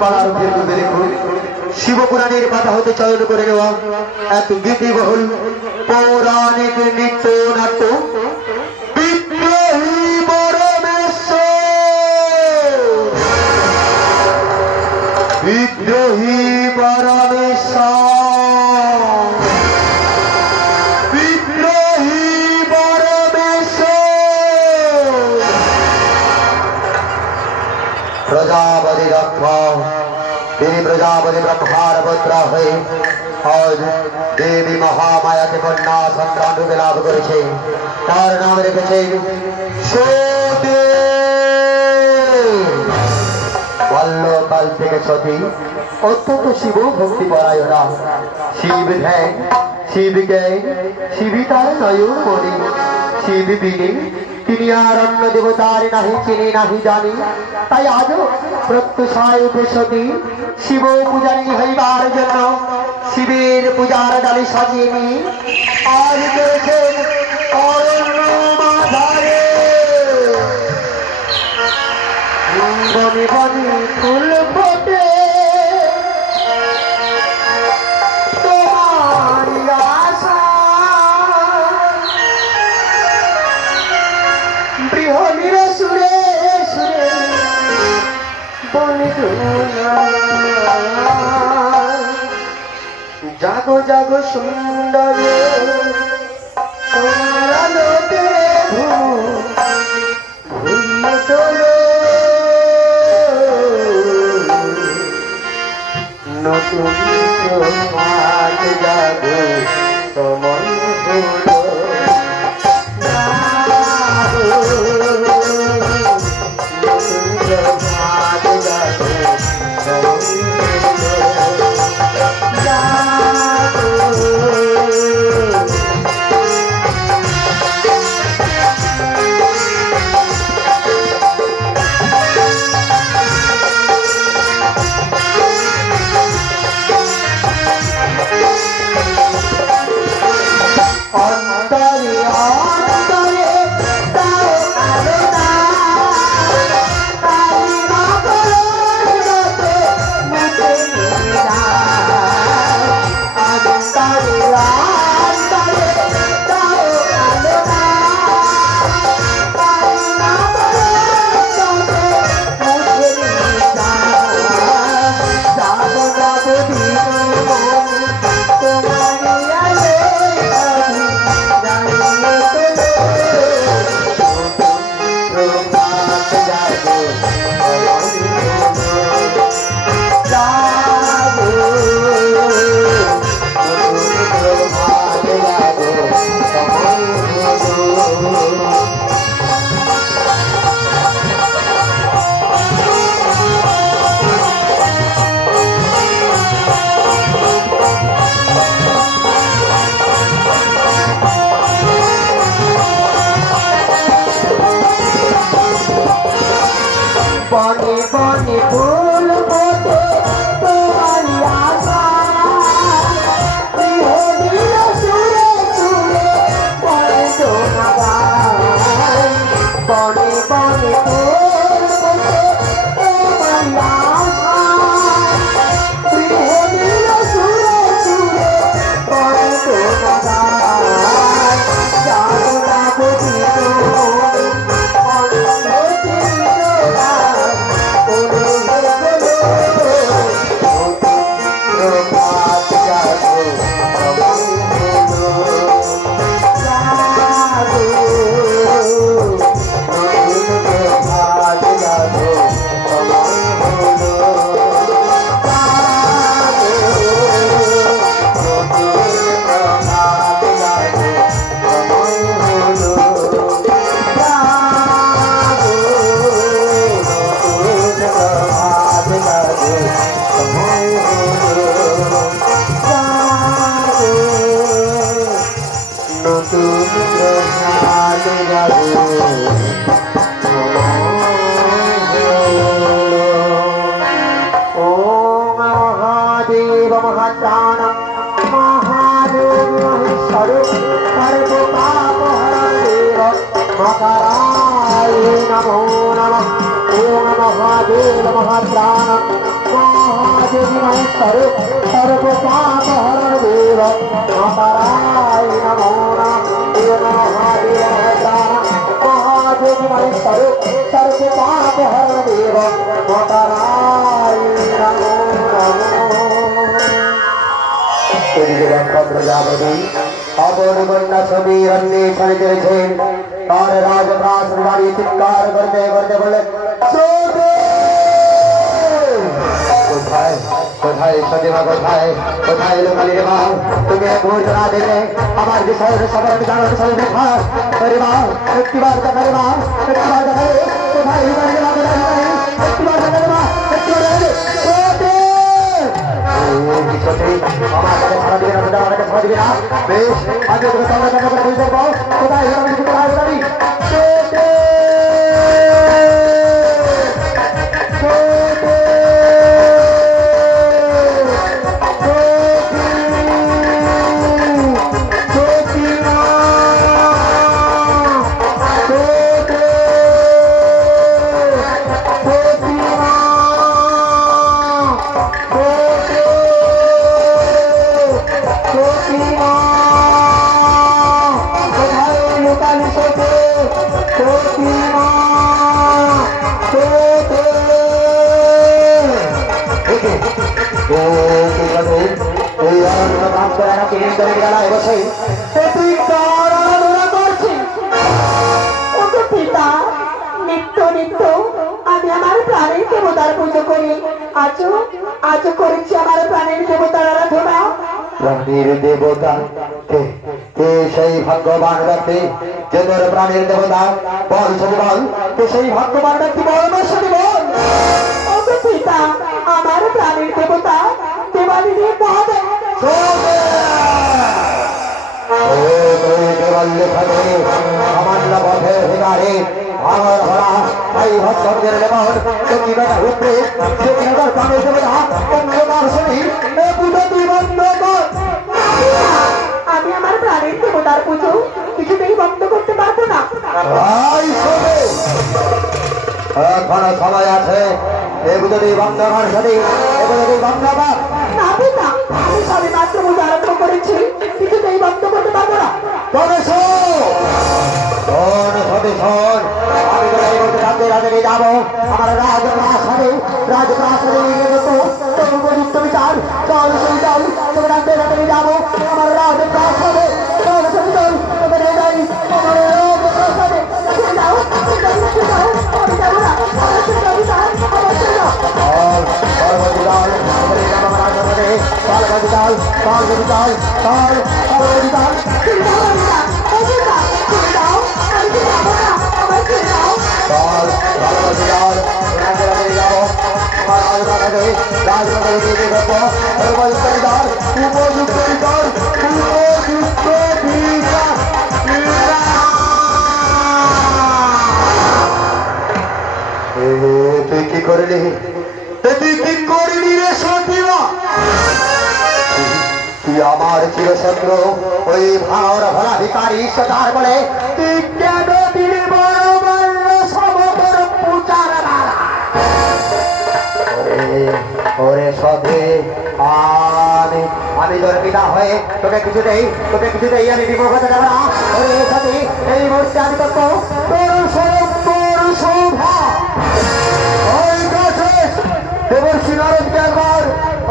পাড়ার ভেতরে দেখুন শিবপুরাণের কথা হতে চয়ন করে নেওয়া এক গীতিবহুল পৌরাণিক নৃত্য নাট্য বিদ্রোহী পরমেশ্বর। বিদ্রোহী পরমেশ্বর, বিদ্রোহী পরমেশ্বর। প্রজাপতি দক্ষ তিনি প্রজাপতি ব্রহ্মার পুত্র হয়ে আজ দেবী মহামায়াকে কন্যা সন্তান রূপে লাভ করেছে। তার নাম রেখেছেন সতী। বাল্যকাল থেকে সতী অত্যন্ত শিব ভক্তি পরায়ণা। শিব ধ্যান, শিব জ্ঞান, শিবই তার নয়ন মনি। শিব বিনে তিনি আর অন্য দেবতার নাহি চিনি নাহি জানি। তাই আজও প্রত্যুষায় উঠে সতী শিব পূজারী হইবার জন্য শিবের পূজার ডালি সাজিয়ে নিয়ে আজ করেছেন অরণ্য মাঝারে। বনে বনে ফুল ফোটে তোমার আশা, বৃহণীর সুরে সুরে বনে জাগো জাগো সুন্দর তোমার আলোতে ভুলিয়ে তোলো নতুন প্রভাত জাগো তোমার হলো নতুন প্রভাত জাগো বনে বনে ফুল ফোটে তোমার আশা, বৃহণীর সুরে সুরে বনে শোনা যায়। বনে বনে ফুল ফোটে তোমার আশা, বৃহণীর সুরে সুরে বনে শোনা যায়। জাগো জাগো জীবন মহাদেবী মহেশ্বর সর্ব পাপ হরণ দেব মাতারায় নমো মহাদেবী মহেশ্বর সর্ব পাপ হরণ দেব মাতারায় নমো প্রজাপতি অপর কন্যা ছবি অন্বেষণে চলেছেন তার রাজপ্রাসাদ বাড়ি চিৎকার করতে করতে বললেন কোথায় কোথায় সতীমা কোথায় কোথায় লোকালি রে মা তুমি ভোট না দেবে আমার বিষয়ের সবার জানার সঙ্গে দেখা রে মা একটিবার দেখা রে মা একটিবার দেখা রে কোথায় লোকালি রে মা একটিবার দেখা রে মা একটিবার দেখা রে আমার কাছে ছাড়া দিবে না আমার কাছে ছাড়া দিবে না বেশ আগে তোকে তোমরা কেন করে বুঝতে পারবো কোথায় কোথায় লোকালি আজ করেছি আমার প্রাণের দেবতার আরাধনা প্রাণের দেবতা কে সেই ভাগ্যবান ব্যক্তি যে তোর প্রাণের দেবতা বল শুনি বল কে সেই ভাগ্যবান ব্যক্তি বল শুনি বল পিতা আমার প্রাণের দেবতা দেবালিনী মহাদেব সামান্য পথের ভিকারে আমার ভরা ভাই ভক্তের লেবন সত্যিকার উপরে সত্যিকার প্রাণের দেবতা অন্ধকার শুনি পুজো তুই বন্ধ কর আমি আমার প্রাণের দেবতার পুজো কিছুতেই বন্ধ করতে পারবো না এখনো সময় আছে এই পুজো তুই বন্ধ কর শুনি এই পুজো তুই বন্ধ কর না পিতা আমি সবে মাত্র পুজো আরম্ভ করেছি কিছুতেই বন্ধ করতে পারবো না তবে শোন সবে শোন আমি তো এই বলতে রাতে রাতে যাবো আমার রাজপ্রাসাদে নিয়ে যেত উপযুক্ত বিচার চল তুমি চল তবে রাতে রাতে যাবো আমার রাজপ্রাসাদে চল তুমি চল তবে নিয়ে যাই আমার রাজপ্রাসাদে যাও যাও আমি যাবো না তুই কি করলি তুই কি করলি রে সতীমা তুই আমার চিরশত্রু ওই ভাঙর ভরা ভিকারি সদার বলে তুই কেন দিলি বড় বড় সমতর পূজার দ্বারা ওরে সধে আমি তোর পিতা হয়ে তোকে কিছুতেই আমি বিমুখ হতে দেব না ওরে সতী এই মুহূর্তে আমি তোর শোভা ওই কাছে দেবর্ষি নারদকে একবার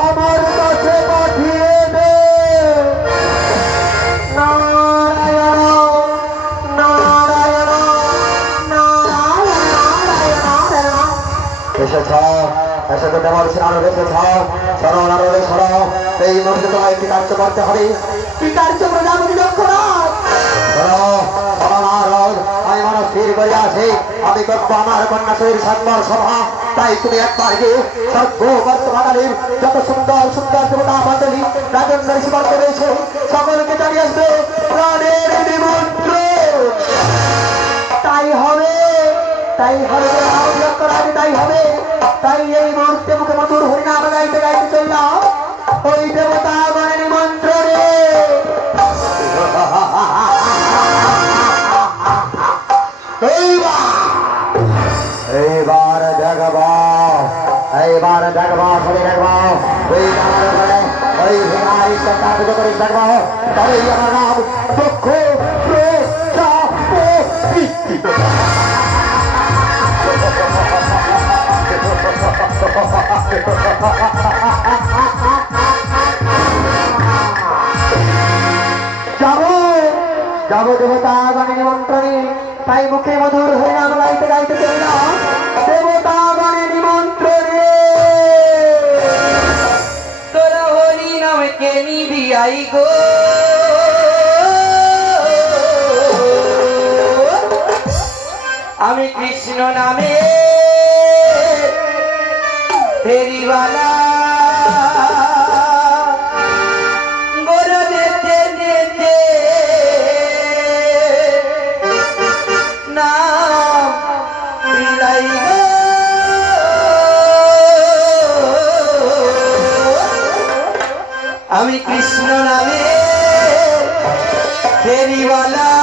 আমার কাছে পাঠিয়ে দে নারায়ণ নারায়ণ নারায়ণ এসেছ এসে তো দেবর্ষি নারদ এসেছ সরো নারদে সরো এই মুহূর্তে তোমায় কি কার্য করতে হবে কি কার্য প্রজাপতি দক্ষরাজ আমি মানুষ স্থির করে আছি আমি করবো আমার কন্যা শরীর সাতবার সভা তাই তুমি একবার গিয়ে সর্ববর্তমানের যত সুন্দর সুন্দর দেবতা মন্ডলী রাজেন্দ্র শিবর্গ রয়েছে সকলকে জানিয়ে আসবে প্রাণের নিমন্ত্রণ তাই হবে তাই হবে তাই এই মুহূর্তে মুখে মধুর হরিনাম গাইতে গাইতে চললাম ওই দেবতা গণের নিমন্ত্রণে এইবার দেখবা সবাই দেখবা ওই আমার ঘরে ওই ভিখারি সন্তান পুজো করিস থাকবো, তবেই আমার নাম দক্ষ প্রজাপতি। যাবো যাবো দেবতাগণের নিমন্ত্রণে, তাই মুখে মধুর হয়ে নাম গাইতে গাইতে চললাম দেবতাগণের নিমন্ত্রণে। তোরা হরি নামে কে নিবি আই গো, আমি কৃষ্ণ নামে ফেরিওয়ালা। গোরা যেতে যেতে নাম বিলাই গো, আমি কৃষ্ণ নামে ফেরিওয়ালা।